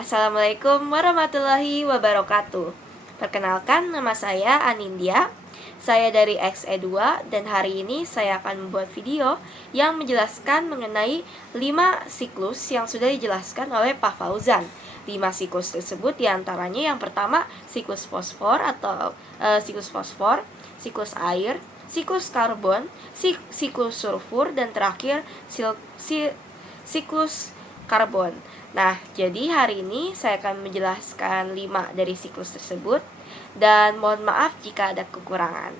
Assalamualaikum warahmatullahi wabarakatuh. Perkenalkan, nama saya Anindya. Saya dari XE2 dan hari ini saya akan membuat video yang menjelaskan mengenai 5 siklus yang sudah dijelaskan oleh Pak Fauzan. 5 siklus tersebut diantaranya yang pertama siklus fosfor atau siklus air, siklus karbon, siklus sulfur, dan terakhir siklus karbon. Nah, jadi hari ini saya akan menjelaskan 5 dari siklus tersebut dan mohon maaf jika ada kekurangan.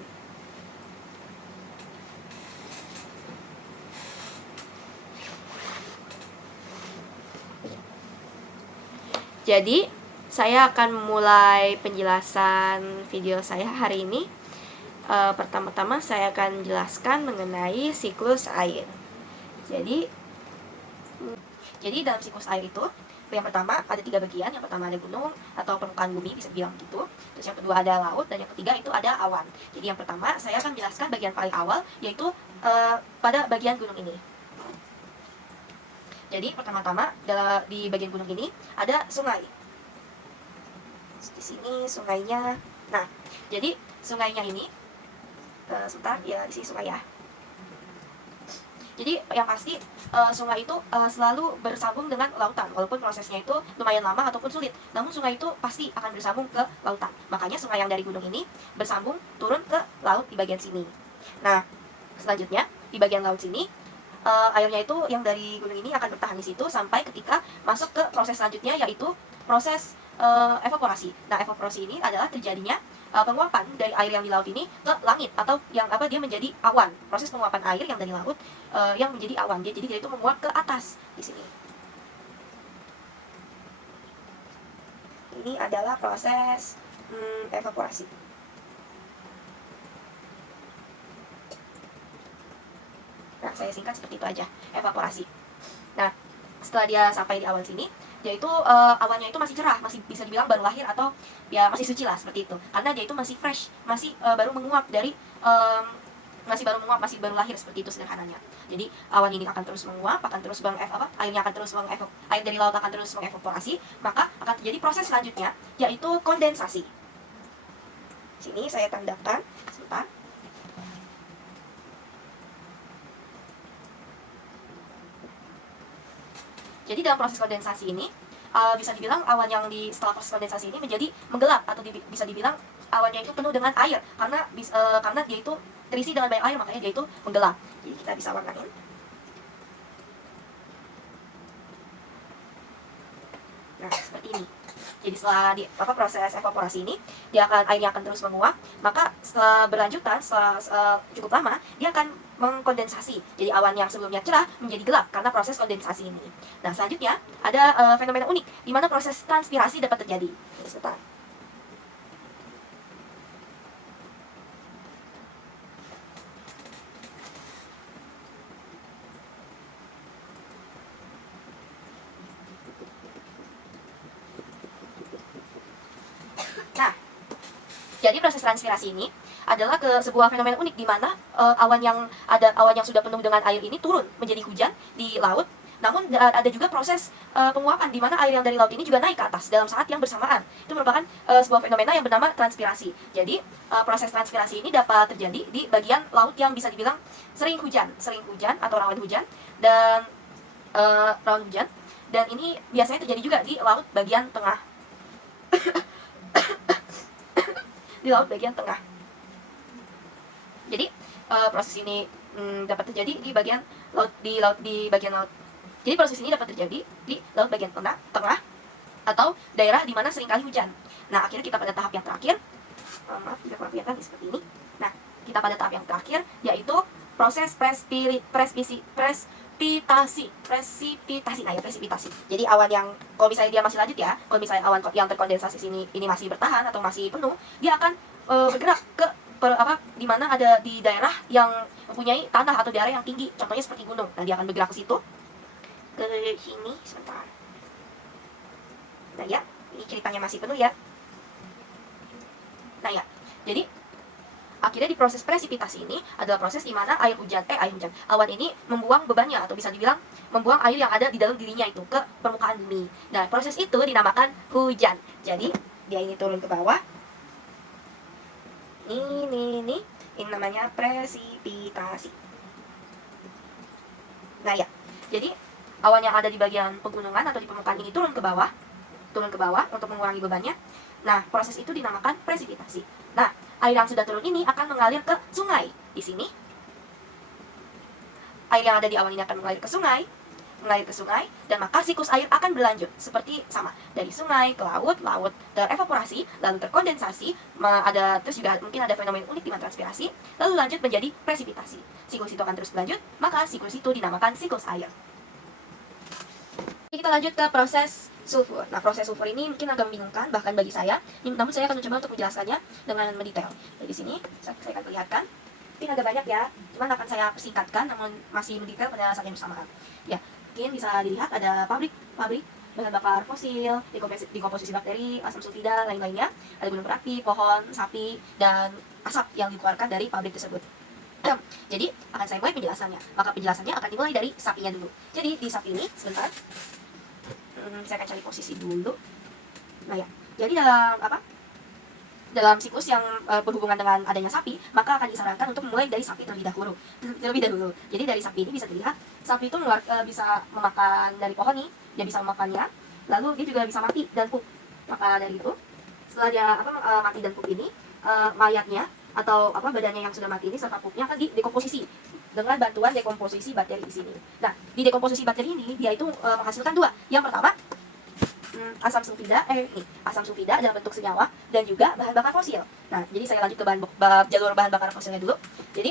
Jadi, saya akan memulai penjelasan video saya hari ini. Pertama-tama saya akan menjelaskan mengenai siklus air. Jadi dalam siklus air itu, yang pertama ada 3 bagian. Yang pertama ada gunung atau permukaan bumi, bisa bilang gitu. Terus yang kedua ada laut, dan yang ketiga itu ada awan. Jadi yang pertama saya akan menjelaskan bagian paling awal, yaitu pada bagian gunung ini. Jadi pertama-tama di bagian gunung ini ada sungai. Di sini sungainya. Nah, jadi sungainya ini sebentar ya, di sini sungai ya. Jadi yang pasti sungai itu selalu bersambung dengan lautan, walaupun prosesnya itu lumayan lama ataupun sulit. Namun sungai itu pasti akan bersambung ke lautan. Makanya sungai yang dari gunung ini bersambung turun ke laut di bagian sini. Nah, selanjutnya di bagian laut sini airnya itu yang dari gunung ini akan bertahan di situ sampai ketika masuk ke proses selanjutnya, yaitu proses evaporasi. Nah, evaporasi ini adalah terjadinya penguapan dari air yang di laut ini ke langit, atau yang dia menjadi awan. Proses penguapan air yang dari laut yang menjadi awan. Jadi dia itu menguap ke atas di sini. Ini adalah proses evaporasi. Nah, saya singkat seperti itu aja, evaporasi. Nah, setelah dia sampai di awan sini, yaitu awannya itu masih cerah, masih bisa dibilang baru lahir atau ya masih suci lah, seperti itu. Karena dia itu masih fresh, masih baru menguap dari masih baru lahir, seperti itu sederhananya. Jadi awan ini akan terus menguap, akan terus airnya akan terus air dari laut akan terus mengevaporasi, maka akan terjadi proses selanjutnya, yaitu kondensasi. Sini saya tandakan sebentar. Jadi dalam proses kondensasi ini bisa dibilang awan yang setelah proses kondensasi ini menjadi menggelap, atau bisa dibilang awannya itu penuh dengan air karena dia itu terisi dengan banyak air, makanya dia itu menggelap. Jadi kita bisa warnain. Nah, seperti ini. Jadi setelah proses evaporasi ini, airnya akan terus menguap, maka setelah berlanjutan, setelah cukup lama, dia akan mengkondensasi. Jadi awan yang sebelumnya cerah menjadi gelap karena proses kondensasi ini. Nah, selanjutnya ada fenomena unik di mana proses transpirasi dapat terjadi. Sebentar. Nah, jadi proses transpirasi ini adalah sebuah fenomena unik di mana awan yang sudah penuh dengan air ini turun menjadi hujan di laut. Namun ada juga proses penguapan di mana air yang dari laut ini juga naik ke atas dalam saat yang bersamaan. Itu merupakan sebuah fenomena yang bernama transpirasi. Jadi proses transpirasi ini dapat terjadi di bagian laut yang bisa dibilang sering hujan atau rawan hujan, dan dan ini biasanya terjadi juga di laut bagian tengah. Di laut bagian tengah. Jadi proses ini dapat terjadi di bagian laut di bagian laut. Jadi proses ini dapat terjadi di laut bagian tengah atau daerah di mana seringkali hujan. Nah, akhirnya kita pada tahap yang terakhir. Maaf, tidak kurang kelihatan seperti ini. Nah, kita pada tahap yang terakhir, yaitu proses presipitasi. Nah, ya, presipitasi. Jadi awan yang, kalau misalnya dia masih lanjut ya, kalau misalnya awan yang terkondensasi ini masih bertahan atau masih penuh, dia akan bergerak ke di mana ada di daerah yang mempunyai tanah atau daerah yang tinggi, contohnya seperti gunung. Nah, dia akan bergerak ke situ, ke sini sebentar. Nah ya, ini ceritanya masih penuh ya. Nah ya, jadi akhirnya di proses presipitasi ini adalah proses di mana awan ini membuang bebannya, atau bisa dibilang membuang air yang ada di dalam dirinya itu ke permukaan bumi. Nah, proses itu dinamakan hujan. Jadi, dia ini turun ke bawah. Ini namanya presipitasi. Nah ya, jadi awan yang ada di bagian pegunungan atau di permukaan ini turun ke bawah untuk mengurangi bebannya. Nah, proses itu dinamakan presipitasi. Nah, air yang sudah turun ini akan mengalir ke sungai. Di sini, air yang ada di awan ini akan mengalir ke sungai, dan maka siklus air akan berlanjut seperti sama dari sungai ke laut, laut terevaporasi, lalu terkondensasi, terus juga mungkin ada fenomena unik di transpirasi, lalu lanjut menjadi presipitasi. Siklus itu akan terus berlanjut, maka siklus itu dinamakan siklus air. Kita lanjut ke proses sulfur. Nah, proses sulfur ini mungkin agak membingungkan bahkan bagi saya, namun saya akan mencoba untuk menjelaskannya dengan mendetail. Jadi di sini saya akan perlihatkan. Mungkin agak banyak ya, cuman akan saya persingkatkan namun masih mendetail pada saat yang bersamaan. Ya, mungkin bisa dilihat ada pabrik bahan bakar fosil, dekomposisi bakteri, asam sulfida, lain-lainnya. Ada gunung berapi, pohon, sapi, dan asap yang dikeluarkan dari pabrik tersebut. Jadi akan saya mulai penjelasannya. Maka penjelasannya akan dimulai dari sapinya dulu. Jadi di sapi ini sebentar, saya akan cari posisi dulu. Nah ya, jadi dalam siklus yang berhubungan dengan adanya sapi, maka akan disarankan untuk mulai dari sapi terlebih dahulu. Jadi dari sapi ini bisa dilihat, sapi itu bisa memakan dari pohon nih, dia bisa memakannya, lalu dia juga bisa mati dan pup. Maka dari itu, setelah dia mati dan pup ini, mayatnya atau badannya yang sudah mati ini serta pupnya akan didekomposisi dengan bantuan dekomposisi bakteri di sini. Nah, di dekomposisi bakteri ini dia itu menghasilkan dua. Yang pertama, asam sulfida dalam bentuk senyawa dan juga bahan bakar fosil. Nah, jadi saya lanjut ke jalur bahan bakar fosilnya dulu. Jadi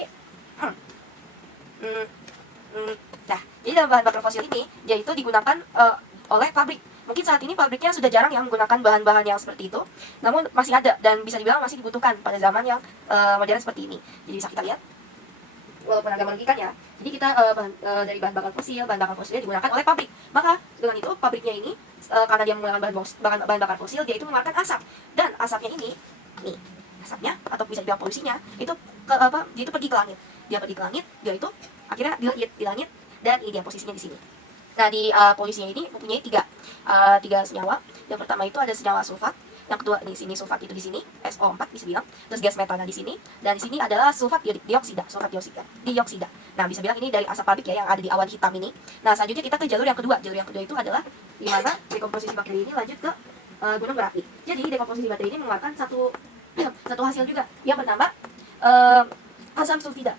jadi dalam bahan bakar fosil ini dia itu digunakan oleh pabrik. Mungkin saat ini pabriknya sudah jarang yang menggunakan bahan-bahan yang seperti itu, namun masih ada dan bisa dibilang masih dibutuhkan pada zaman yang modern seperti ini. Jadi bisa kita lihat, walaupun agak merugikan ya. Jadi kita dari bahan bakar fosilnya digunakan oleh pabrik. Maka dengan itu pabriknya ini karena dia menggunakan bahan bakar fosil, dia itu mengeluarkan asap. Dan asapnya ini, asapnya atau bisa dibilang polusinya itu dia itu pergi ke langit. Dia pergi ke langit, dia itu akhirnya di langit dan ini dia posisinya di sini. Nah, di polusinya ini mempunyai tiga senyawa. Yang pertama itu ada senyawa sulfat. Yang kedua di sini sulfat itu di sini SO4 bisa bilang. Terus gas metana di sini, dan di sini adalah sulfat dioksida. Nah, bisa bilang ini dari asap pabrik ya yang ada di awan hitam ini. Nah, selanjutnya kita ke jalur yang kedua. Jalur yang kedua itu adalah di mana dekomposisi bakteri ini lanjut ke gunung berapi. Jadi dekomposisi bakteri ini mengeluarkan satu hasil juga yang bernama asam sulfida.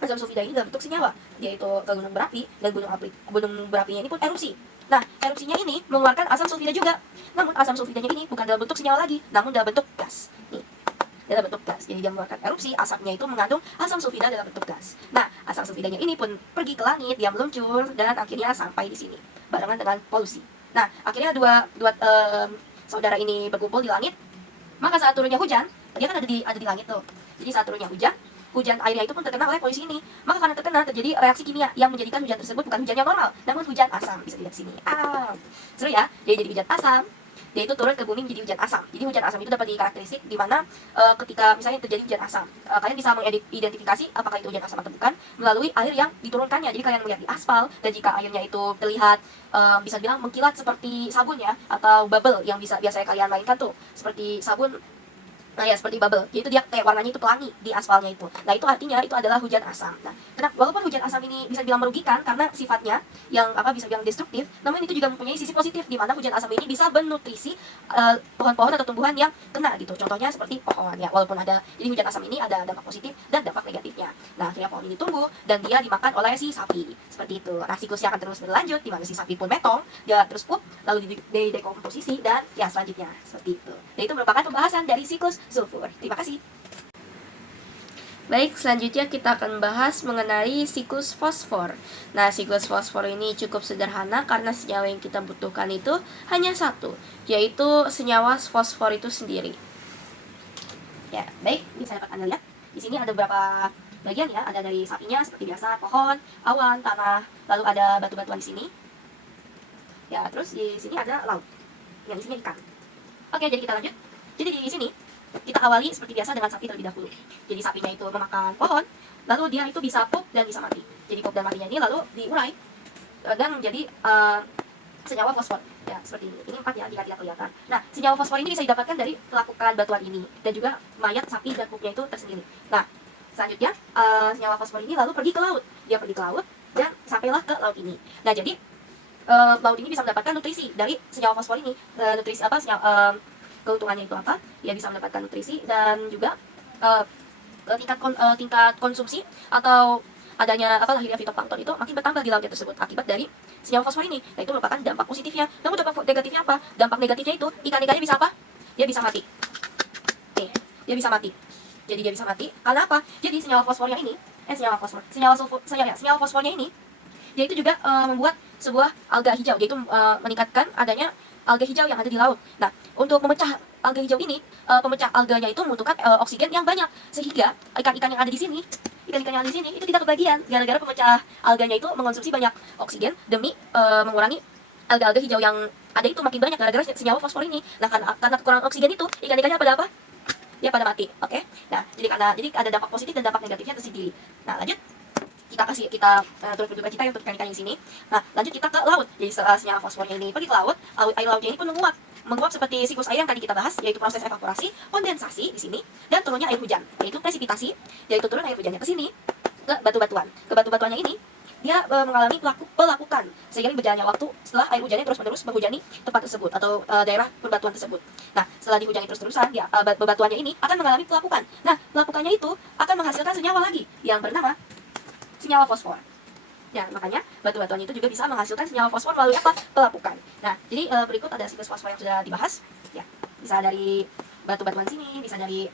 Asam sulfida ini dalam bentuk senyawa, yaitu ke gunung berapi, dan gunung berapinya ini pun erupsi. Nah, erupsinya ini mengeluarkan asam sulfida juga. Namun asam sulfidanya ini bukan dalam bentuk senyawa lagi, namun dalam bentuk gas. Nih, dalam bentuk gas. Jadi dia mengeluarkan erupsi, asapnya itu mengandung asam sulfida dalam bentuk gas. Nah, asam sulfidanya ini pun pergi ke langit, dia meluncur dan akhirnya sampai di sini barengan dengan polusi. Nah, akhirnya dua saudara ini berkumpul di langit. Maka saat turunnya hujan, dia kan ada di langit tuh. Jadi saat turunnya hujan airnya itu pun terkena oleh polusi ini. Maka karena terkena, terjadi reaksi kimia yang menjadikan hujan tersebut bukan hujan yang normal, namun hujan asam. Bisa dilihat sini. Seru ya. Jadi hujan asam, dia itu turun ke bumi menjadi hujan asam. Jadi hujan asam itu dapat karakteristik di mana ketika misalnya terjadi hujan asam, kalian bisa mengidentifikasi apakah itu hujan asam atau bukan melalui air yang diturunkannya. Jadi kalian melihat di aspal, dan jika airnya itu terlihat bisa bilang mengkilat seperti sabun ya, atau bubble yang biasanya kalian mainkan tuh, seperti sabun. Nah ya, seperti bubble. Jadi itu dia kayak warnanya itu pelangi di aspalnya itu. Nah, itu artinya itu adalah hujan asam. Nah, walaupun hujan asam ini bisa dibilang merugikan karena sifatnya yang bisa bilang destruktif, namun itu juga mempunyai sisi positif di mana hujan asam ini bisa menutrisi pohon-pohon atau tumbuhan yang kena gitu. Contohnya seperti pohon ya. Walaupun jadi hujan asam ini ada dampak positif dan dampak negatifnya. Nah, akhirnya pohon ini tumbuh dan dia dimakan oleh si sapi. Seperti itu. Nah, siklusnya akan terus berlanjut di mana si sapi pun metong, dia terus lalu didekomposisi dan ya selanjutnya seperti itu. Dan itu merupakan pembahasan dari siklus sulfur. Terima kasih. Baik, selanjutnya kita akan bahas mengenai siklus fosfor. Nah, siklus fosfor ini cukup sederhana karena senyawa yang kita butuhkan itu hanya satu, yaitu senyawa fosfor itu sendiri. Ya, baik, bisa dapat Anda lihat. Di sini ada beberapa bagian ya, ada dari sapinya seperti biasa, pohon, awan, tanah, lalu ada batu-batuan di sini. Ya, terus di sini ada laut yang isinya ikan. Oke, jadi kita lanjut. Jadi di sini kita awali seperti biasa dengan sapi terlebih dahulu. Jadi sapinya itu memakan pohon, lalu dia itu bisa pup dan bisa mati. Jadi pup dan matinya ini lalu diurai dan menjadi senyawa fosfor. Ya, seperti ini. Ini 4 ya, jika tidak kelihatan. Nah, senyawa fosfor ini bisa didapatkan dari pelakukan batuan ini dan juga mayat sapi dan pupnya itu tersendiri. Nah, selanjutnya senyawa fosfor ini lalu pergi ke laut. Dia pergi ke laut dan sampailah ke laut ini. Nah, jadi laut ini bisa mendapatkan nutrisi dari senyawa fosfor ini. Nutrisi apa? Keuntungannya itu apa? Dia bisa mendapatkan nutrisi dan juga tingkat konsumsi atau adanya lahirnya fitoplankton itu makin bertambah di laut tersebut akibat dari senyawa fosfor ini. Nah, itu merupakan dampak positifnya. Namun dampak negatifnya apa? Dampak negatifnya itu ikan-ikannya bisa apa? Dia bisa mati. Nih, dia bisa mati. Jadi dia bisa mati karena apa? Jadi senyawa fosfornya ini, senyawa fosfornya ini, dia itu juga membuat sebuah alga hijau, yaitu meningkatkan adanya alga hijau yang ada di laut. Nah, untuk memecah alga hijau ini, pemecah alganya itu membutuhkan oksigen yang banyak, sehingga ikan-ikan yang ada di sini itu tidak kebagian gara-gara pemecah alganya itu mengonsumsi banyak oksigen demi mengurangi alga-alga hijau yang ada itu makin banyak gara-gara senyawa fosfor ini. Nah, karena kekurangan oksigen itu ikan-ikannya pada apa? Dia pada mati. Oke. Nah, jadi ada dampak positif dan dampak negatifnya tersendiri. Nah, lanjut kita turut berduka cita untuk ikan-ikan yang sini. Nah, lanjut kita ke laut. Jadi setelah senyawa fosfornya ini pergi ke laut, air lautnya ini pun menguap seperti siklus air yang tadi kita bahas, yaitu proses evaporasi, kondensasi di sini, dan turunnya air hujan, yaitu presipitasi, yaitu turun air hujannya ke sini, ke batu-batuan. Ke batu-batuannya ini, dia mengalami pelapukan, sehingga berjalannya waktu setelah air hujannya terus-menerus menghujani tempat tersebut, atau daerah perbatuan tersebut. Nah, setelah dihujani terus-terusan, bebatuannya ini akan mengalami pelapukan. Nah, pelapukannya itu akan menghasilkan senyawa lagi, yang bernama senyawa fosfor. Ya, makanya batu-batuan itu juga bisa menghasilkan senyawa fosfor melalui apa? Pelapukan. Nah, jadi berikut ada siklus fosfor yang sudah dibahas. Ya, bisa dari batu-batuan sini, bisa dari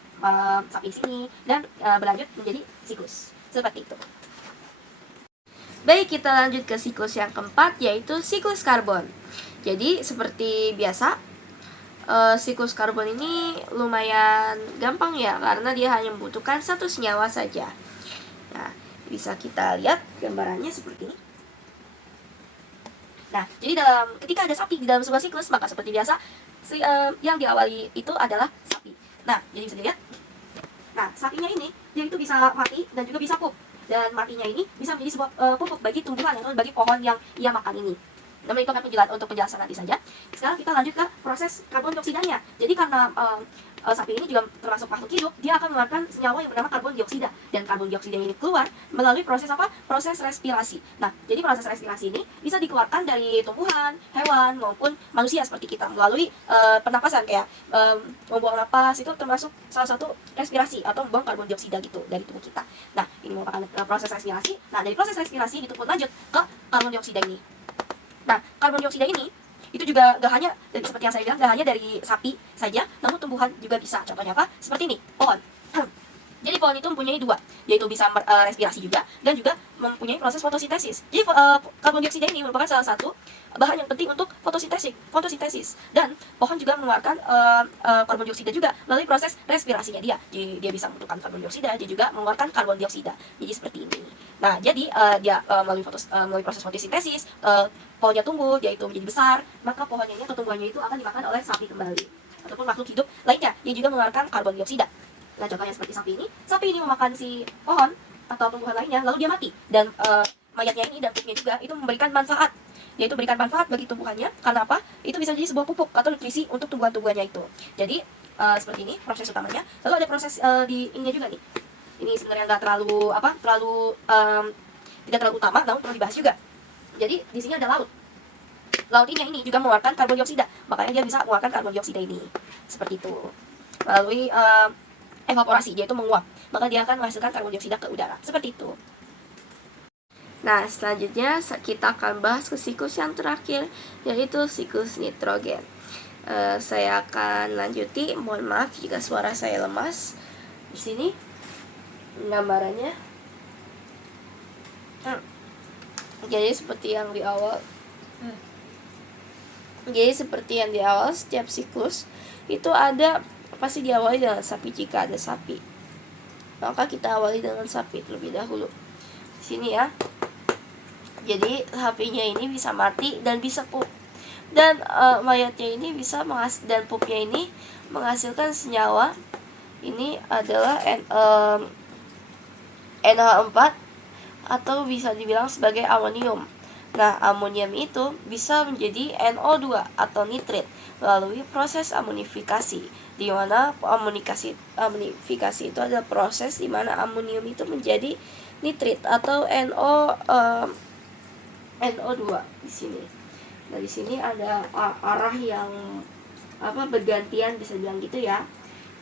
sapi sini, dan berlanjut menjadi siklus. Seperti itu. Baik, kita lanjut ke siklus yang keempat, yaitu siklus karbon. Jadi, seperti biasa, siklus karbon ini lumayan gampang ya, karena dia hanya membutuhkan satu senyawa saja. Nah, bisa kita lihat gambarannya seperti ini. Nah, jadi ketika ada sapi di dalam sebuah siklus, maka seperti biasa yang diawali itu adalah sapi. Nah, jadi bisa dilihat. Nah, sapinya ini dia itu bisa mati dan juga bisa pup. Dan matinya ini bisa menjadi sebuah pupuk bagi tumbuhan atau bagi pohon yang ia makan ini. Namun itu akan untuk penjelasan nanti saja. Sekarang kita lanjut ke proses karbon dioksidanya. Jadi karena sapi ini juga termasuk makhluk hidup, dia akan mengeluarkan senyawa yang bernama karbon dioksida. Dan karbon dioksida ini keluar melalui proses apa? Proses respirasi. Nah, jadi proses respirasi ini bisa dikeluarkan dari tumbuhan, hewan, maupun manusia seperti kita melalui pernapasan, kayak membuang napas itu termasuk salah satu respirasi atau membuang karbon dioksida gitu dari tubuh kita. Nah, ini merupakan proses respirasi. Nah, dari proses respirasi ditumpul lanjut ke karbon dioksida ini. Nah, karbon dioksida ini itu juga gak hanya, seperti yang saya bilang, gak hanya dari sapi saja, namun tumbuhan juga bisa. Contohnya apa? Seperti ini, pohon. Jadi pohon itu mempunyai dua, yaitu bisa respirasi juga dan juga mempunyai proses fotosintesis. Jadi karbon dioksida ini merupakan salah satu bahan yang penting untuk fotosintesis. Dan pohon juga mengeluarkan karbon dioksida juga melalui proses respirasinya dia. Jadi dia bisa membutuhkan karbon dioksida, dia juga mengeluarkan karbon dioksida. Jadi seperti ini. Nah, jadi dia melalui proses fotosintesis, pohonnya tumbuh, dia itu menjadi besar, maka pohonnya ini atau tumbuhannya itu akan dimakan oleh sapi kembali ataupun makhluk hidup lainnya yang juga mengeluarkan karbon dioksida. Nah, contohnya seperti sapi ini memakan si pohon atau tumbuhan lainnya, lalu dia mati, dan mayatnya ini dan pupnya juga itu memberikan manfaat, yaitu berikan manfaat bagi tumbuhannya. Karena apa? Itu bisa jadi sebuah pupuk atau nutrisi untuk tumbuhan-tumbuhannya itu. Jadi seperti ini proses utamanya. Lalu ada proses di ininya juga nih. Ini sebenarnya nggak tidak terlalu utama, namun perlu dibahas juga. Jadi di sini ada laut. Laut ini juga mengeluarkan karbon dioksida, makanya dia bisa mengeluarkan karbon dioksida ini seperti itu melalui evaporasi, yaitu menguap, maka dia akan menghasilkan karbon dioksida ke udara seperti itu. Nah, selanjutnya kita akan bahas ke siklus yang terakhir, yaitu siklus nitrogen. Saya akan lanjuti. Mohon maaf jika suara saya lemas. Di sini gambarannya. Jadi seperti yang di awal. Setiap siklus itu ada pasti diawali dengan sapi. Jika ada sapi, maka kita awali dengan sapi terlebih dahulu. Di sini ya. Jadi sapinya ini bisa mati dan bisa pup. Dan mayatnya ini bisa dan pupnya ini menghasilkan senyawa. Ini adalah NH4 atau bisa dibilang sebagai amonium. Nah, amonium itu bisa menjadi NO2 atau nitrit melalui proses amonifikasi, di mana amonifikasi itu adalah proses di mana amonium itu menjadi nitrit atau NO2 di sini. Nah, di sini ada arah yang bergantian, bisa bilang gitu ya.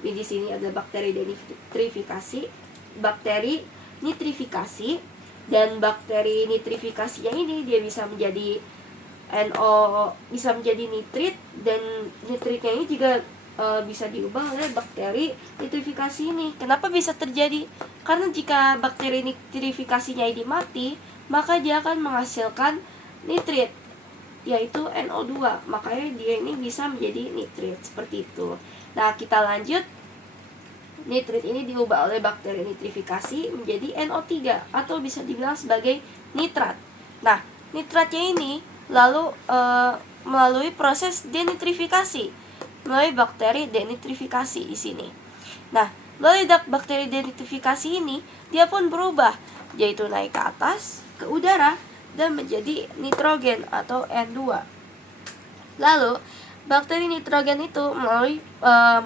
Di sini ada bakteri nitrifikasi, dan bakteri nitrifikasinya ini dia bisa menjadi bisa menjadi nitrit, dan nitritnya ini juga bisa diubah oleh bakteri nitrifikasi ini. Kenapa bisa terjadi? Karena jika bakteri nitrifikasinya ini mati, maka dia akan menghasilkan nitrit, yaitu NO2. Makanya dia ini bisa menjadi nitrit, seperti itu. Nah, kita lanjut. Nitrit ini diubah oleh bakteri nitrifikasi menjadi NO3 atau bisa dibilang sebagai nitrat. Nah, nitratnya ini lalu melalui proses denitrifikasi melalui bakteri denitrifikasi di sini. Nah, melalui bakteri denitrifikasi ini dia pun berubah, yaitu naik ke atas ke udara dan menjadi nitrogen atau N2. Lalu bakteri nitrogen itu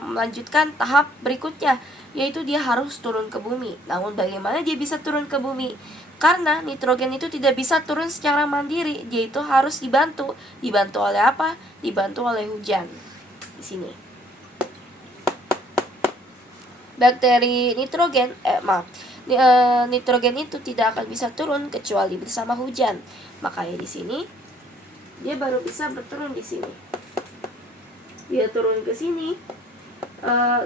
melanjutkan tahap berikutnya, yaitu dia harus turun ke bumi. Namun bagaimana dia bisa turun ke bumi? Karena nitrogen itu tidak bisa turun secara mandiri, dia itu harus dibantu. Dibantu oleh apa? Dibantu oleh hujan. Di sini. Bakteri nitrogen itu tidak akan bisa turun kecuali bersama hujan. Makanya di sini dia baru bisa berturun di sini. Dia turun ke sini,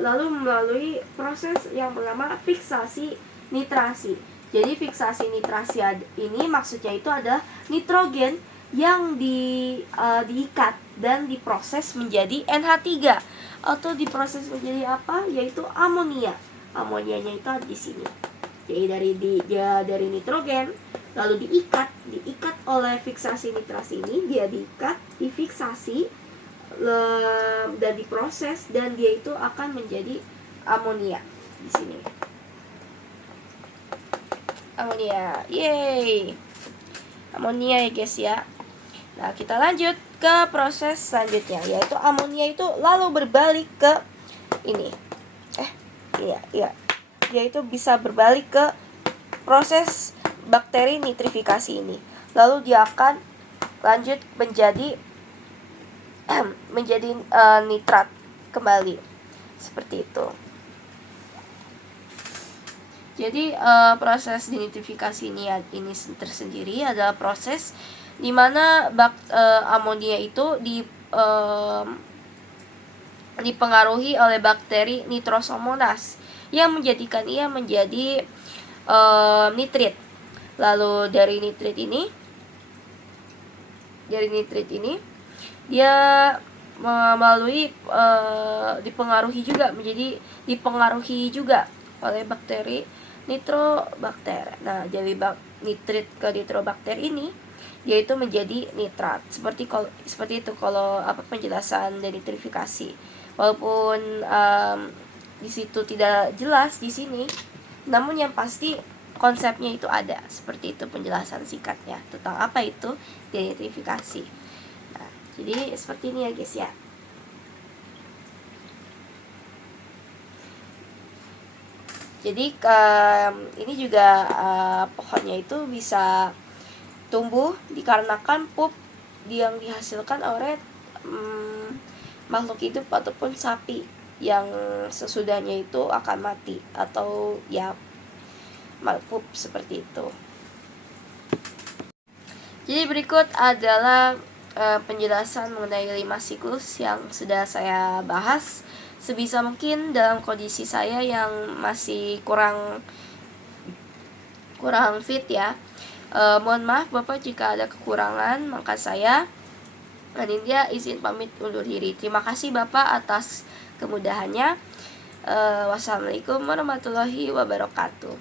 lalu melalui proses yang bernama fiksasi nitrasi. Jadi fiksasi nitrasi ini maksudnya itu adalah nitrogen yang diikat dan diproses menjadi NH3 atau diproses menjadi apa? Yaitu amonia. Amonianya itu ada di sini. Jadi dari nitrogen lalu diikat oleh fiksasi nitrasi ini, dia diikat, difiksasi dan diproses, dan dia itu akan menjadi amonia di sini. Amonia, yeay, amonia ya guys ya. Nah, kita lanjut ke proses selanjutnya, yaitu amonia itu lalu berbalik ke ini. Dia itu bisa berbalik ke proses bakteri nitrifikasi ini. Lalu dia akan lanjut menjadi nitrat kembali, seperti itu. Jadi proses denitrifikasi ini tersendiri adalah proses di mana amonia itu dipengaruhi oleh bakteri Nitrosomonas yang menjadikan ia menjadi nitrit. Lalu dari nitrit ini dia melalui dipengaruhi juga oleh bakteri nitrobakter. Nah, dari nitrit ke nitrobakter ini dia itu menjadi nitrat. Seperti itu kalau penjelasan dari nitrifikasi. Walaupun di situ tidak jelas di sini, namun yang pasti konsepnya itu ada. Seperti itu penjelasan singkatnya tentang apa itu denitrifikasi. Nah, jadi seperti ini ya guys ya. Jadi ini juga pohonnya itu bisa tumbuh dikarenakan pup yang dihasilkan oleh makhluk hidup ataupun sapi yang sesudahnya itu akan mati atau ya pup seperti itu. Jadi berikut adalah penjelasan mengenai 5 siklus yang sudah saya bahas sebisa mungkin dalam kondisi saya yang masih kurang fit ya. Mohon maaf Bapak jika ada kekurangan, maka saya Anindya izin pamit undur diri. Terima kasih Bapak atas kemudahannya. Wassalamualaikum warahmatullahi wabarakatuh.